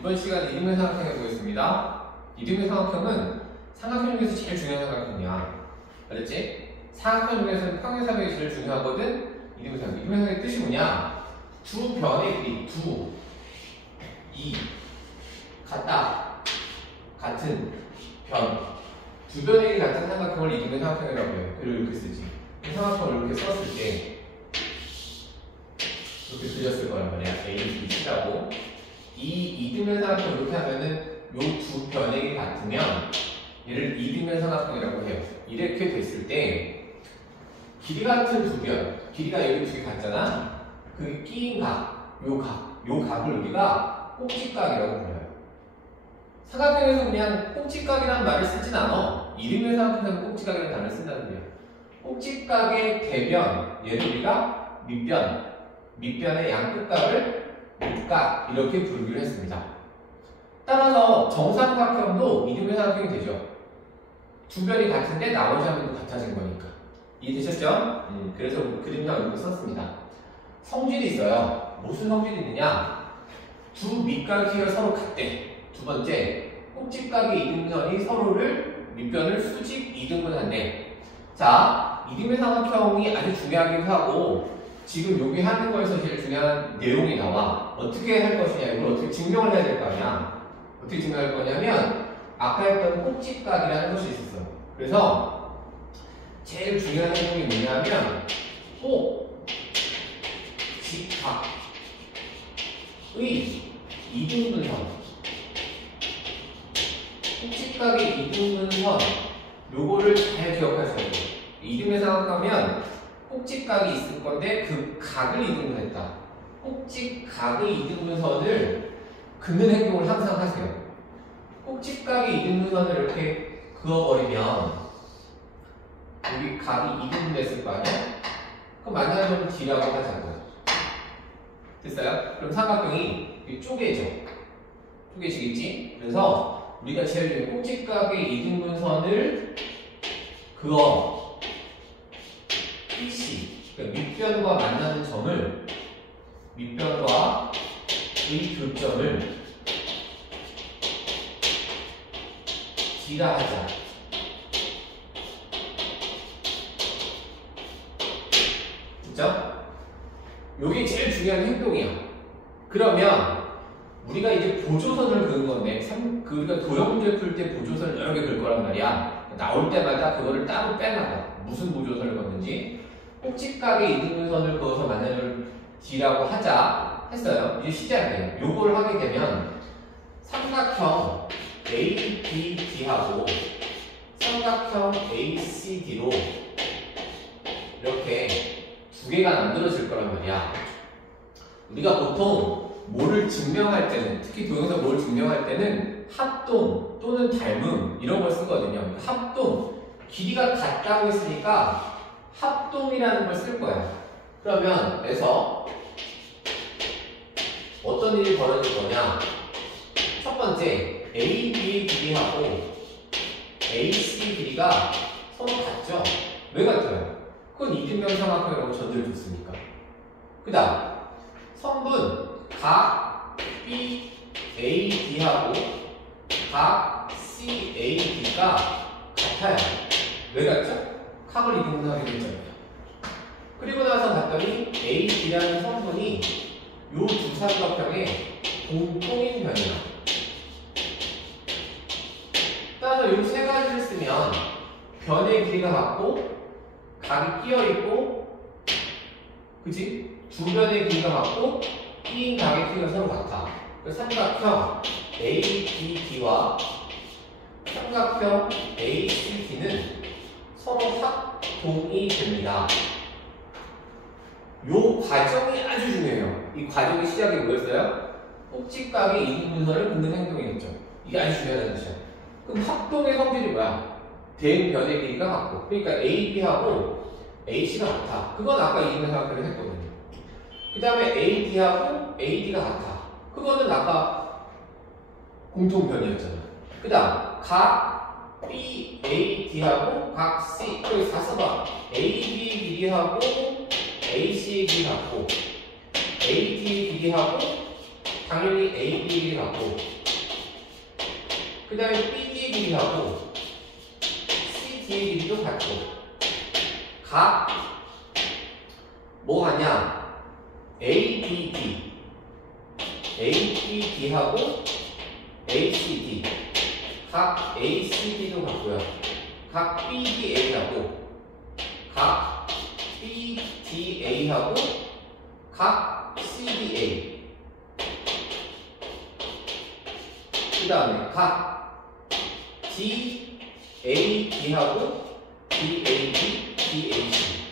이번 시간에 이등변 삼각형 해보겠습니다. 이등변 삼각형은 삼각형 중에서 제일 중요한 삼각형이야. 알았지? 삼각형 중에서는 평행사변이 제일 중요하거든. 이등변 삼각형. 이등변 삼각형의 뜻이 뭐냐? 두 변의 길이, 같다, 같은 변. 두 변의 길이 같은 삼각형을 이등변 삼각형이라고 해요. 글을 이렇게 쓰지. 이 삼각형을 이렇게 썼을 때 이렇게 그렸을 거란 말이야. A, B, C라고. 이 이등변 삼각형 이렇게 하면은 요 두 변의 길이 같으면 얘를 이등변 삼각형이라고 해요. 이렇게 됐을 때 길이 같은 두 변, 길이가 여기 두 개 같잖아. 그 끼인 각, 요 각을 우리가 꼭지각이라고 불러요. 삼각형에서 그냥 꼭지각이라는 말을 쓰진 않아. 이등변 삼각형에서 꼭지각이라는 단어를 쓴다는 거야. 꼭지각의 대변, 얘를 우리가 밑변의 양끝각을 밑각 이렇게 부르기로 했습니다. 따라서 정삼각형도 이등변 삼각형이 되죠. 두 변이 같은데 나머지 한 변도 같아진 거니까. 이해되셨죠? 그래서 그림상 이렇게 썼습니다. 성질이 있어요. 무슨 성질이 있느냐? 두 밑각의 키가 서로 같대. 두 번째, 꼭지각의 이등변이 서로를 밑변을 수직 이등분한대. 자, 이등변 삼각형이 아주 중요하기도 하고 지금 여기 하는 거에서 제일 중요한 내용이 나와. 어떻게 할 것이냐, 이걸 어떻게 증명을 해야 될 거 아니야. 어떻게 증명할 거냐면 아까 했던 꼭지각이라는 것이 있었어. 그래서 제일 중요한 내용이 뭐냐면 꼭지각의 이등분선, 꼭지각의 이등분선 요거를 잘 기억하셔야 돼요. 이등변 삼각형하면 꼭지각이 있을 건데 그 각을 이등분했다. 꼭지각의 이등분선을 긋는 행동을 항상 하세요. 꼭지각의 이등분선을 이렇게 그어버리면 여기 각이 이등분됐을 거 아니야? 그럼 만나면 D라고 하자고요. 됐어요? 그럼 삼각형이 쪼개져. 쪼개지겠지? 그래서 우리가 제일 중요한 꼭지각의 이등분선을 그어 PC, 그러니까 밑변과 만나는 점을 밑변과 의 교점을 D라 하자. 그죠? 요게 제일 중요한 행동이야. 그러면 우리가 이제 보조선을 그은 건데 우리가 도형 문제 풀 때 보조선을 여러 개 그을 거란 말이야. 나올 때마다 그거를 따로 빼놔봐. 무슨 보조선을 걷는지. 꼭지각의 이등분선을 그어서 만나는 D라고 하자 했어요. 이제 시작이에요. 요걸 하게 되면 삼각형 ABD하고 삼각형 ACD로 이렇게 두 개가 만들어질 거란 말이야. 우리가 보통 뭐를 증명할 때는, 특히 도형에서 뭘 증명할 때는 합동 또는 닮음 이런 걸 쓰거든요. 합동, 길이가 같다고 했으니까 합동이라는 걸 쓸 거야. 그러면 그래서 어떤 일이 벌어질 거냐? 첫 번째, AB의 길이하고 AC 길이가 서로 같죠? 왜 같아요? 그건 이등변 삼각형이라고 전제를 줬으니까. 그 다음, 성분 각 BAD하고 각 CAD가 같아요. 왜 같죠? 각을 이등분하게 됐잖아요. 그리고 나서 봤더니 AD라는 성분이 요 두 삼각형의 공통인 변이야. 따라서 요 세 가지를 쓰면 변의 길이가 같고 각이 끼어있고, 그치? 두 변의 길이가 같고 끼인 각의 길이가 서로 같아. 삼각형 ABD와 삼각형 ACD는 서로 합동이 됩니다. 요 과정이 아주 중요해요. 이 과정의 시작이 뭐였어요? 꼭지각의 이등분선을 긋는 행동이겠죠. 이게 아주 중요하다는 뜻이야. 그럼 합동의 성질이 뭐야? 대응 변의 길이가 같고, 그러니까 AB하고 AC가 같아. 그건 아까 이등변 삼각형을 했거든요. 그 다음에 AD하고 AD가 같아. 그거는 아까 공통변이었잖아. 그 다음 각 BAD하고 각 C, 여기 다 써봐. AB 길이하고 AC의 길이 같고 AD의 길이하고 당연히 AB의 길이 같고, 그 다음에 BD의 길이 같고, CD의 길이도 같고, 각 뭐 하냐? ABD, ABD하고 ACD, 각 ACD도 같고요. 각 BDA하고, 각 BDA하고, 각 CDA. 그 다음에 각 DAD하고 DAD, DAC,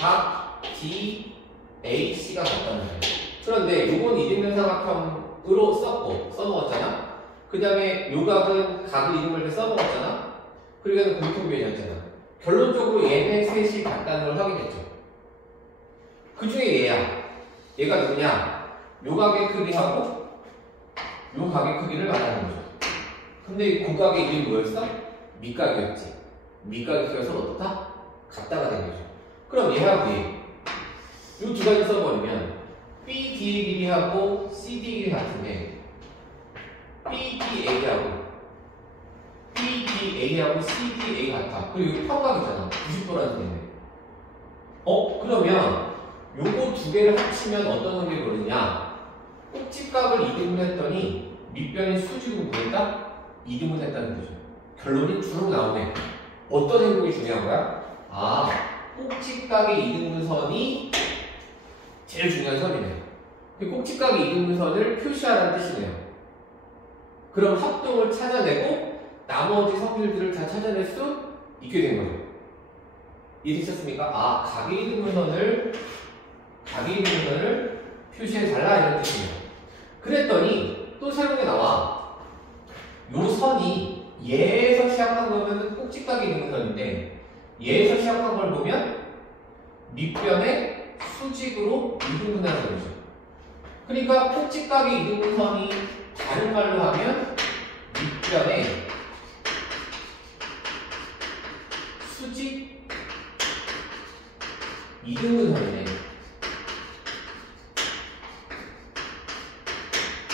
각 DAC가 같다는 거예요. 그런데 요건 이등변 삼각형으로 써먹었잖아. 그 다음에 요 각은 각을 이름을 때 써먹었잖아. 그리고 얘는 공통변이었잖아. 결론적으로 얘네 셋이 같다는 걸 확인했죠. 그 중에 얘야. 얘가 누구냐? 요 각의 크기하고 요 각의 크기를 말하는 거죠. 근데 그 각의 이름이 뭐였어? 밑각이었지. 밑각이 크기가 서로 어떻다? 같다가 된 거죠. 그럼 얘하고 얘. 요 두 가지 써버리면 BD의 길이하고 CD의 길이 같은데 BDA하고 CDA 같아. 그리고 이거 평각이잖아. 90도라는 소리네. 그러면 요거 두 개를 합치면 어떤 관계를 보느냐? 꼭지각을 2등분 했더니 밑변이 수직으로 보냈다? 2등분 했다는 거죠. 결론이 쭉 나오네. 어떤 행동이 중요한 거야? 꼭지각의 2등분선이 제일 중요한 선이네요. 꼭지각의 2등분선을 표시하라는 뜻이네요. 그럼 합동을 찾아내고 나머지 성질들을 다 찾아낼 수 있게 된 거죠. 이해되셨습니까? 각의 2등분선을 표시해달라 이런 뜻이에요. 그랬더니 또 새로운 게 나와. 요 선이 얘에서 시작한 거면 꼭지각의 2등분선인데 얘에서 시작한 걸 보면 밑변에 수직으로 2등분하는 거죠. 그러니까 꼭지각의 2등분선이 다른 말로 하면 밑변에 수직 2등분선이네.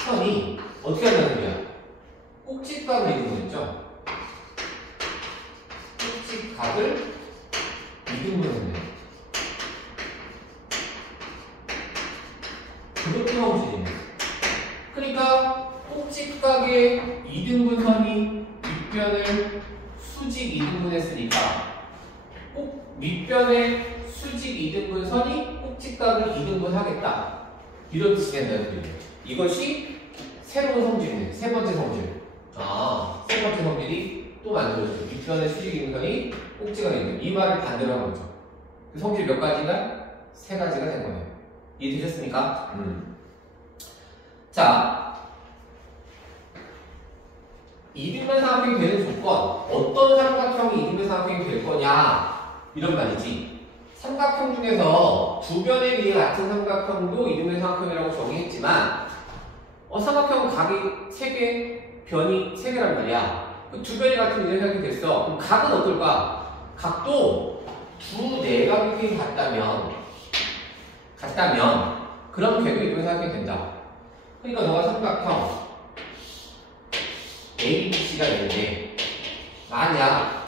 선이 어떻게 한다는 거야? 꼭지각을 2등분했죠? 꼭지각을 2등분했네. 그것도 성질이네. 그러니까 꼭지각의 2등분선이 밑변을 수직 2등분했으니까 꼭 밑변의 수직 2등분선이 꼭지각을 2등분하겠다. 이런 뜻이 된다는 거예요. 이것이 새로운 성질이네. 세 번째 성질. 세 번째 성질이 또 만들어졌죠. 밑변의 수직 2등분선이 꼭지각이 2등분. 이 말을 반대로 한 거죠. 그 성질 몇 가지가? 세 가지가 된 거예요. 이해되셨습니까? 자, 이등변 삼각형이 되는 조건, 어떤 삼각형이 이등변 삼각형이 될 거냐 이런 말이지. 삼각형 중에서 두 변의 길이 같은 삼각형도 이등변 삼각형이라고 정의했지만 삼각형은 각이 3개, 변이 3개란 말이야. 두 변이 같은 이등변 삼각형이 됐어. 그럼 각은 어떨까? 각도 두 내각이 같다면 그럼 걔도 이등변 삼각형이 된다. 그러니까 너가 삼각형 ABC가 있는데 만약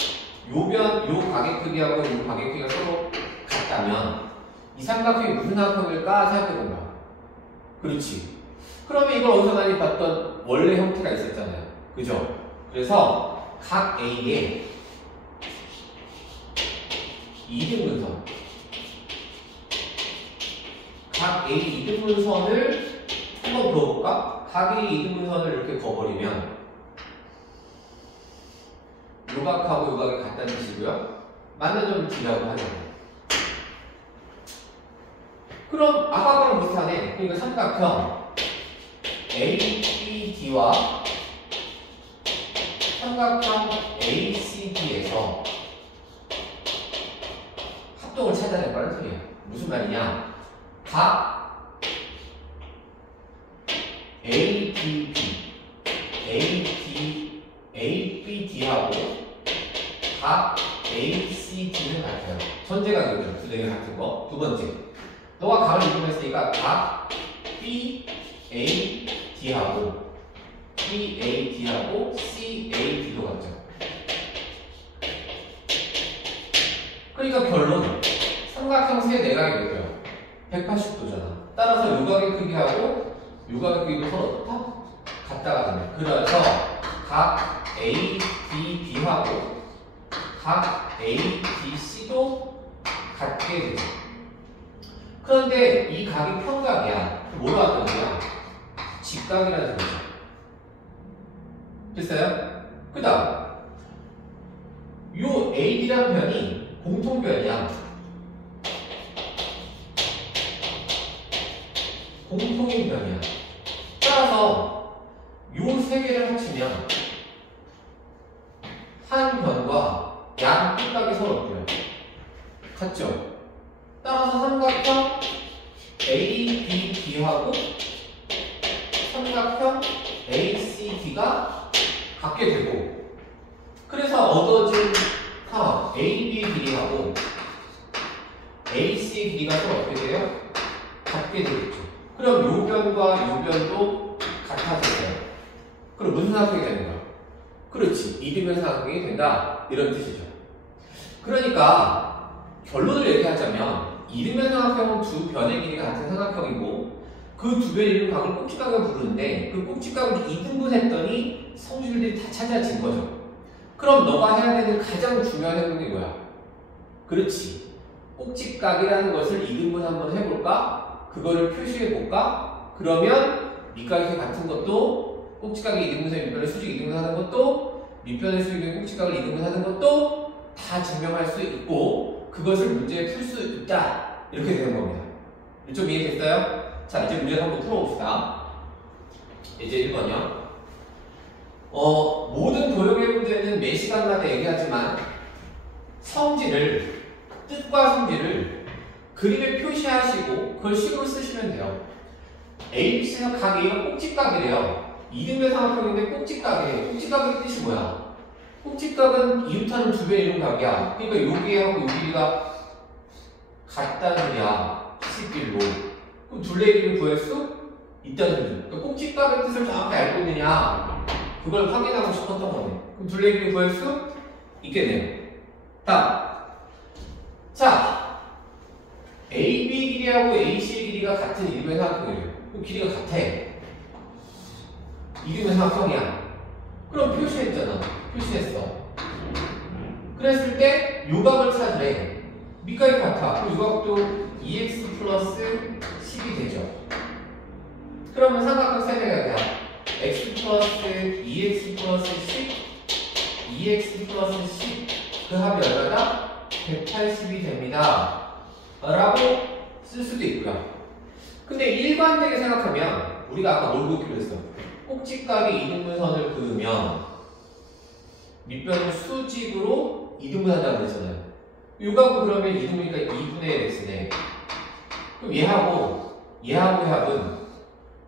요 가격 크기하고 요 가격 크기가 서로 같다면 이 삼각형이 무슨 삼각형일까 생각해본다. 그렇지. 그러면 이걸 어디서 많이 봤던 원래 형태가 있었잖아요. 그죠? 그래서 각 A에 2등분선, 각 A 2등분선을 한번 그어볼까? 각 A 2등분선을 이렇게 그어버리면 요각하고 요각이 같다는 뜻이고요. 만난 점을 D라고 하죠. 그럼 아까 거랑 비슷하네. 그러니까 삼각형 ABD와 삼각형 ACD에서 합동을 찾아낼 거라는 소리야. 무슨 말이냐? 각 ABD하고 각 ACD는 같아요. 전제각이죠. 두 개가 같은 거. 두 번째, 너가 각을 이동했으니까 각 BACD BAD하고 BAD하고 CAD도 같죠. 그러니까 결론 삼각형 세 내각이 몇 개요? 180도잖아. 따라서 요각의 크기하고 요각의 크기도 서로 다 같다가 되네. 그래서 각 ADB하고 각 ADC도 같게 되죠. 그런데 이 각이 평각이야. 뭐로 왔던 거야? 직각이라는 소리죠. 됐어요? 그 다음 요 AD라는 변이 공통변이야. 공통인 변이야. 따라서 요 세 개를 합치면 한 변과 양 끝각이 서로 어때요? 같죠? 따라서 삼각형 ABD하고 삼각형 ACD가 같게 되고, 그래서 얻어진 상황 AB 길이하고 AC 길이가 서로 어떻게 돼요? 같게 되겠죠. 그럼 요 변과 요 변도 같아져요. 그럼 무슨 삼각형이 되는 거야? 그렇지, 이등변 삼각형이 된다, 이런 뜻이죠. 그러니까 결론을 얘기하자면 이등변 삼각형은 두 변의 길이가 같은 삼각형이고 그 두 변의 이름 각을 꼭지각을 부르는데 그 꼭지각을 이등분했더니 성질들이 다 찾아진 거죠. 그럼 너가 해야 되는 가장 중요한 행동이 뭐야? 그렇지, 꼭지각이라는 것을 이등분 한번 해볼까? 그거를 표시해볼까? 그러면 밑각이 같은 것도 꼭지각이 이등분해서 밑변의 수직 이등분하는 것도 밑변의 수직의 꼭지각을 이등분하는 것도 다 증명할 수 있고 그것을 문제에 풀 수 있다, 이렇게 되는 겁니다. 좀 이해됐어요? 자, 이제 문제를 한번 풀어봅시다. 이제 1번이요. 모든 도형의 문제는 매 시간마다 얘기하지만 성질을, 뜻과 성질을 그림에 표시하시고 그걸 식으로 쓰시면 돼요. ABC는 각 A가 꼭지각이래요. 이등변 삼각형인데 꼭지각이에요. 꼭지각의 뜻이 뭐야? 꼭지각은 이웃하는 두 배의 이런 각이야. 그러니까 여기하고 여기가 같다는 소리야. 11로. 그럼 둘레의 길이를 구할 수 있다는 소리죠. 그러니까 꼭지각의 뜻을 정확히 알고 있느냐, 그걸 확인하고 싶었던 거네. 그럼 둘레의 길이를 구할 수 있겠네요. 다음. 자, AB 길이하고 AC 길이가 같은 이등변 삼각형이에요. 그럼 길이가 같아. 이등변 삼각형이야. 그럼 표시했잖아. 표시했어. 그랬을 때 요각을 찾으래. 밑각이 같아. 그럼 요각도 2x 플러스 10이 되죠. 그러면 삼각형 세대각이야. x 플러스 2x 플러스 10, 2x 플러스 10, 그 합이 얼마다? 180이 됩니다. 라고 쓸 수도 있고요. 근데 일반되게 생각하면 우리가 아까 뭘 그기로 했어? 꼭지각이 이등분선을 그으면 밑변을 수직으로 이등분한다고 그랬잖아요. 요각도 그러면 이등분이니까 2분의 1x네. 그럼 얘하고 합은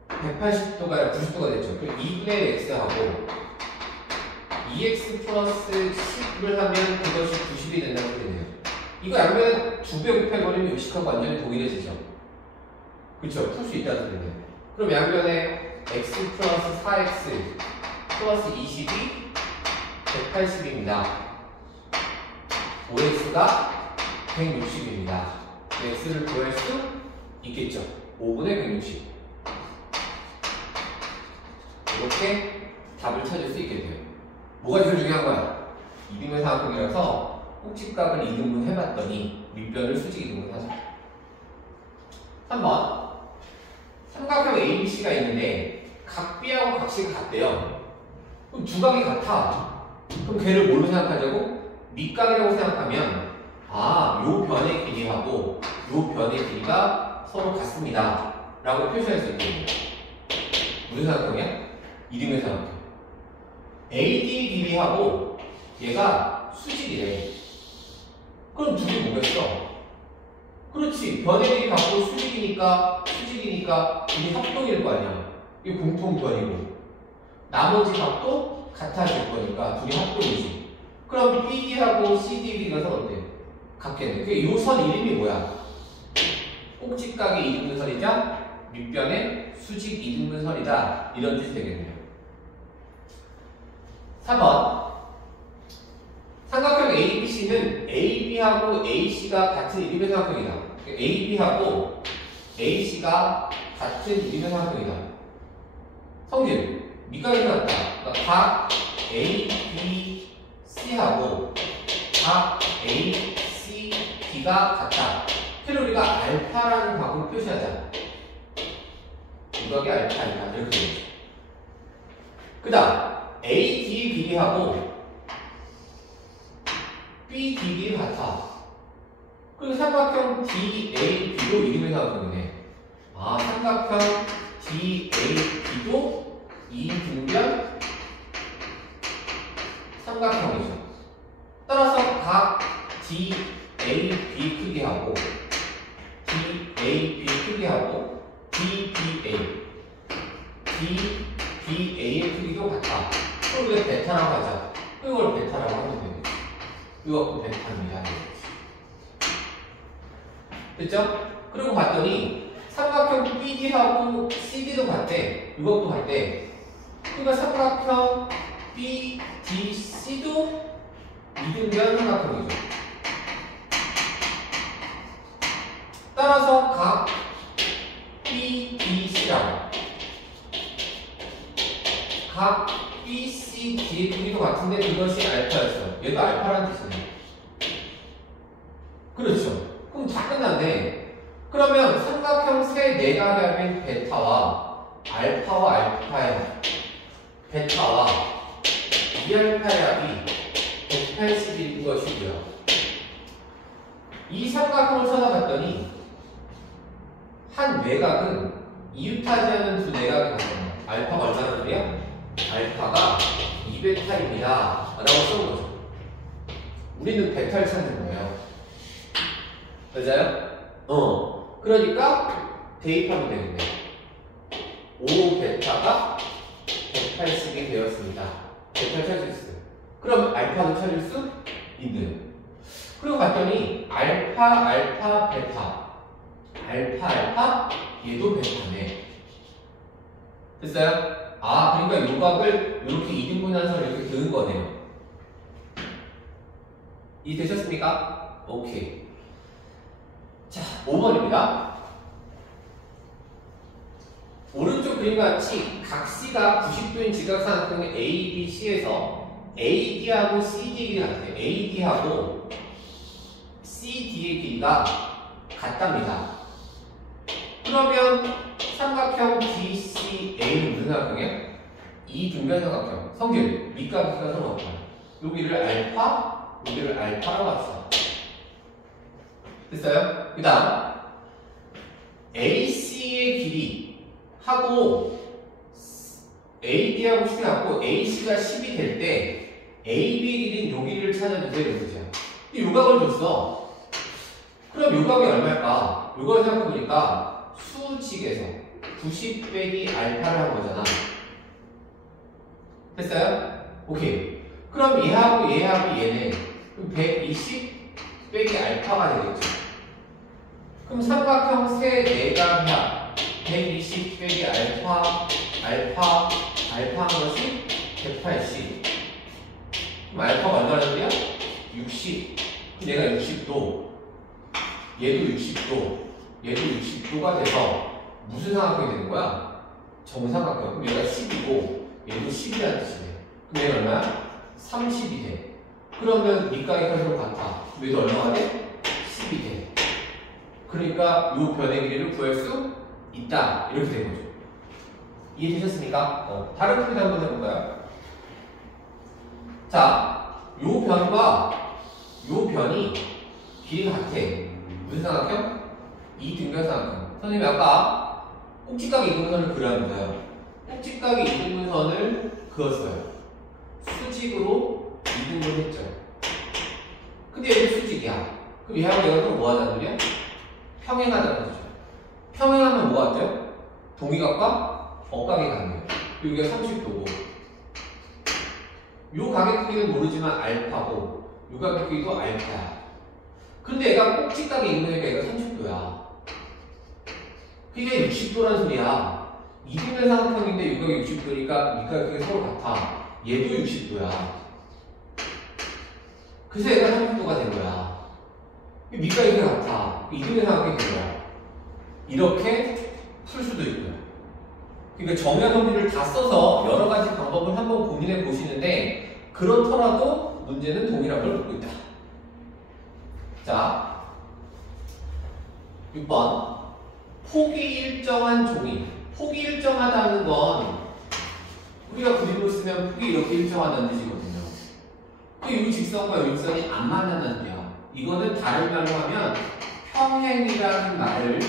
180도가 90도가 됐죠. 그럼 2분의 1x하고 2x 플러스 10을 하면 그것이 90이 된다고 그러네요. 이거 양면 2배 곱해버리면 요식하고 완전히 동일해지죠. 그쵸? 풀 수 있다는 소리네요. 그럼 양면에 x 플러스 4x 플러스 20이 180입니다. 5x가 160입니다. x를 구할 수 있겠죠. 5분의 160. 이렇게 답을 찾을 수 있게 돼요. 뭐가 제일 중요한 거야? 이등변 삼각형이라서 꼭지각을 이등분 해봤더니 밑변을 수직 이등분하자. 3번. 삼각형 ABC가 있는데 각 B하고 각 C가 같대요. 그럼 두 각이 같아. 그럼 걔를 뭘로 생각하자고? 밑각이라고 생각하면 요 변의 길이하고 요 변의 길이가 서로 같습니다 라고 표시할 수 있겠네요. 무슨 삼각형이야? 이등변 삼각형. AD 길이하고 얘가 수직이래. 그럼 둘이 뭐겠어? 그렇지, 변의 길이 같고 수직이니까 둘이 합동일 거 아니야. 이게 공통변이고 나머지 각도 같아질 거니까 둘이 합동이지. 그럼 BD하고 CD 길이가 서로 어때? 같겠네. 그게 요 선 이름이 뭐야? 꼭지각의 이등분선이자 밑변의 수직 이등분선이다. 이런 뜻이 되겠네요. 4번. 삼각형 ABC는 AB하고 AC가 같은 이등변 삼각형이다. AB하고 AC가 같은 이등변 삼각형이다. 성질, 밑각이 같다. 그러니까 각 ABC하고 각 ACB가 같다. 그래서 우리가 알파라는 값으로 표시하자. 이각이 알파 이렇게 되죠. 그 다음 AD의 길이하고 BDB 같아. 그리고 삼각형 DAB도 이등변 삼각형이네. 아, 삼각형 DAB도 이등변 삼각형이죠. 따라서 각 DAB 크기하고 DAB 크기하고 DBA의 크기도 같다. 그럼 우리가 베타라고 하자. 이걸 베타라고 하면 되겠지. 이것도 베타입니다. 됐죠? 그리고 봤더니 삼각형 BD하고 CD도 같대. 이것도 같대. 그러니까 삼각형 BDC도 이등변 삼각형이죠. 따라서 각 BDC랑 각 BCD의 크기도 같은데 그것이 알파였어. 얘도 알파라는 뜻이네. 그렇죠. 그럼 다 끝났네. 그러면 삼각형 세 내각의 베타와 알파의 베타와 이알파의 합이 180일 것이고요. 이 삼각형을 찾아봤더니 한 외곽은 이웃하지 않은 두 내각이 같아요. 알파가 얼마나 돼요? 알파가 2베타입니다. 라고 써온 거죠. 우리는 베타를 찾는 거예요. 맞아요? 그러니까 대입하면 되겠네. 5베타가 180이 되었습니다. 베타를 찾을 수 있어요. 그럼 알파도 찾을 수 있는. 그리고 봤더니 알파, 베타. 알파, 얘도 베타네. 됐어요? 아, 그러니까 요각을 이렇게 이등분한선을 이렇게 그은 거네요. 이해되셨습니까? 오케이. 자, 5번입니다. 오른쪽 그림과 같이 각 C가 90도인 직각삼각형의 A, B, C에서 AD하고 CD의 길이가 같아요. AD하고 CD의 길이가 같답니다. 그러면 삼각형 DCA는 무슨 삼각형이에요? 이등변 삼각형. 성질, 밑과 밑과 상관없어요. 여기를 알파, 여기를 알파라고 합시다. 됐어요? 그 다음 AC의 길이하고 AD하고 10이 같고 AC가 10이 될 때 AB의 길이는 요 길이를 찾아주세요. 이러죠. 이 요각을 줬어. 그럼 요각이 얼마일까? 요걸 생각해보니까 수직에서 90 빼기 알파를 한 거잖아. 됐어요? 오케이. 그럼 얘하고 얘네 그럼 120 빼기 알파가 되겠죠. 그럼 삼각형 세 내각이야. 120 빼기 알파 한 것이 180. 그럼 알파가 얼마나 돼요? 60. 얘가 60도, 얘도 60도, 얘도 60도가 돼서 무슨 삼각형이 되는 거야? 정삼각형. 그럼 얘가 10이고 얘도 10이라는 뜻이네. 그럼 얘가 얼마야? 30이 돼. 그러면 밑각이 서로 같아. 그럼 얘도 얼마가 돼? 10이 돼. 그러니까 이 변의 길이를 구할 수 있다. 이렇게 된 거죠. 이해되셨습니까? 다른 풀이 한번 해볼까요? 자, 요 변과 요 변이 길이가 같아. 무슨 삼각형? 이등변 삼각형. 선생님이 아까 꼭지각의 이등분선을 그렸는데요. 꼭지각의 이등분선을 그었어요. 수직으로 이등분을 했죠. 근데 얘도 수직이야. 그럼 얘하고 얘가 또 뭐 하자는 소리야? 평행하다는 거죠. 평행하면 뭐 같죠? 동의각과 억각이 같네요. 여기가 30도고 요 각의 크기는 모르지만 알파고 요 각의 크기도 알파야. 근데 얘가 꼭지각에 있는 애가 얘가 30도야. 그게 60도라는 소리야. 이등변 삼각형인데 육각이 60도니까 밑각이 서로 같아. 얘도 60도야. 그래서 얘가 30도가 된 거야. 밑각이 같아. 이등변 삼각형이 된 거야. 이렇게 풀 수도 있고요. 그러니까 정의 원리를 다 써서 여러 가지 방법을 한번 고민해 보시는데 그렇더라도 문제는 동일한 걸 묻고 있다. 자, 6번. 폭이 일정한 종이. 폭이 일정하다는 건 우리가 그림을 쓰면 폭이 이렇게 일정하다는 뜻이거든요. 이 직선과 이 직선이 안 만나는 뜻이야. 이거는 다른 말로 하면 평행이라는 말을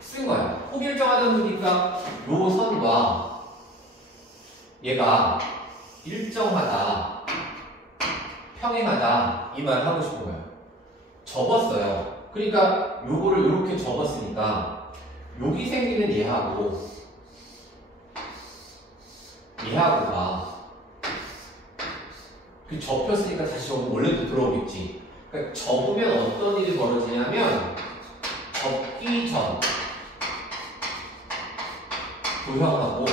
쓴 거야. 폭이 일정하다는 거니까 요 선과 얘가 일정하다, 평행하다 이 말을 하고 싶은 거예요. 접었어요. 그러니까 요거를 이렇게 접었으니까 여기 생기는 얘하고가 그 접혔으니까 다시 여기 원래도 들어오겠지. 그러니까 접으면 어떤 일이 벌어지냐면 접기 전 도형하고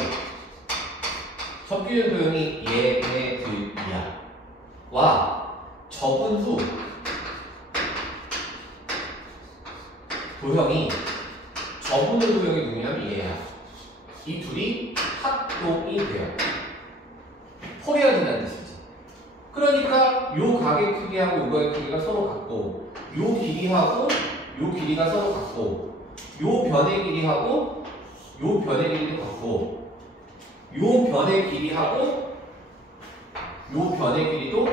접기 전 도형이 얘의 그이야 와 접은 후 도형이 접은 후 도형이 누구냐면 얘야. 이 둘이 합동이 돼요. 포개가 된다는 뜻이지. 그러니까 요 각의 크기하고 요 각의 크기가 서로 같고 요 길이하고 요 길이가 서로 같고 요 변의 길이하고 요 변의 길이도 같고 요 변의 길이하고 요 변의 길이도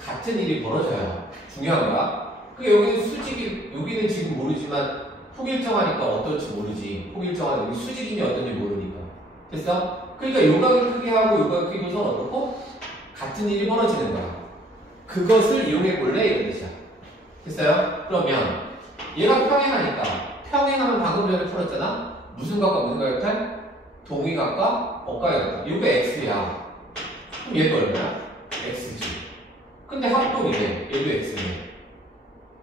같은 일이 벌어져요. 중요한 거야. 그게 여기는 수직이 여기는 지금 모르지만 폭일정하니까 어떨지 모르지. 폭일정하니까 여기 수직인지 어떤지 모르니까. 됐어? 그러니까 요 각의 크기하고 요 각의 크기도 서로 어떻고 같은 일이 벌어지는 거야. 그것을 이용해 볼래? 이런 뜻이야. 됐어요? 그러면 얘가 평행하니까 평행하면 방금 전에 풀었잖아? 무슨 각과 무슨 각일까? 동위각과 억각이각과. 이거 x야. 그럼 얘도 얼마야? x지. 근데 합동이래. 얘도 x네.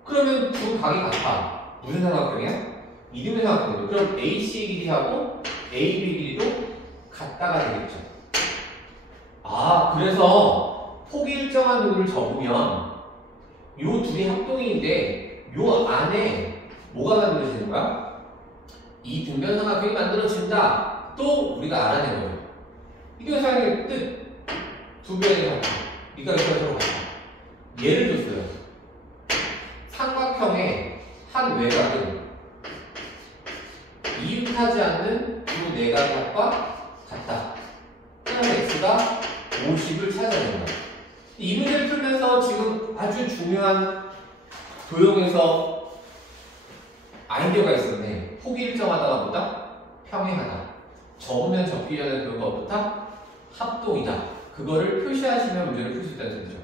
그러면 두 각이 같아. 무슨 삼각형이야? 이등변 삼각형이죠. 그럼 AC의 길이하고 AB 길이도 같다가 되겠죠. 아, 그래서 폭이 일정한 도를 접으면 요 둘이 합동인데 요 안에 뭐가 만들어지는 거야? 이 등변 삼각형이 만들어진다. 또 우리가 알아낸 거예요. 이등변 삼각형의 뜻 두 변의 삼각형 밑각이 서로 같아. 예를 줬어요. 삼각형의 한 외곽은 이웃하지 않는 두 내각과 같다. 그럼 x가 50을 찾아내는 거야. 이 문제를 풀면서 지금 아주 중요한 도형에서 아이디어가 있었네. 폭이 일정하다가 뭐다? 평행하다. 접으면 접기 전에 도형가 어떻다? 합동이다. 그거를 표시하시면 문제를 풀 수 있다는 뜻이죠.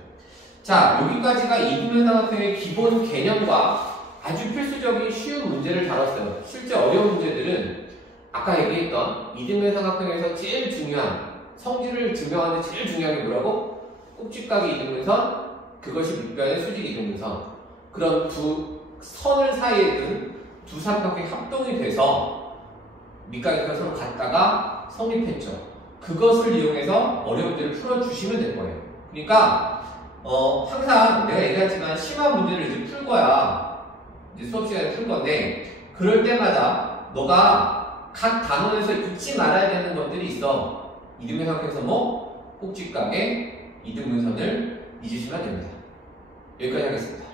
자, 여기까지가 이등변 삼각형의 기본 개념과 아주 필수적인 쉬운 문제를 다뤘어요. 실제 어려운 문제들은 아까 얘기했던 이등변 삼각형에서 제일 중요한 성질을 증명하는 제일 중요한 게 뭐라고? 꼭지각의 이등분선, 그것이 밑변의 수직 이등분선. 그런 두 선을 사이에 둔 두 삼각형이 합동이 돼서 밑각이 서로 같다가 성립했죠. 그것을 이용해서 어려운 문제를 풀어주시면 될 거예요. 그러니까 항상 내가 얘기했지만 심한 문제를 이제 풀 거야. 이제 수업 시간에 풀 건데 그럴 때마다 너가 각 단원에서 잊지 말아야 되는 것들이 있어. 이등변 삼각형에서 뭐? 꼭지각의 이등분선을 잊으시면 됩니다. 여기까지 하겠습니다.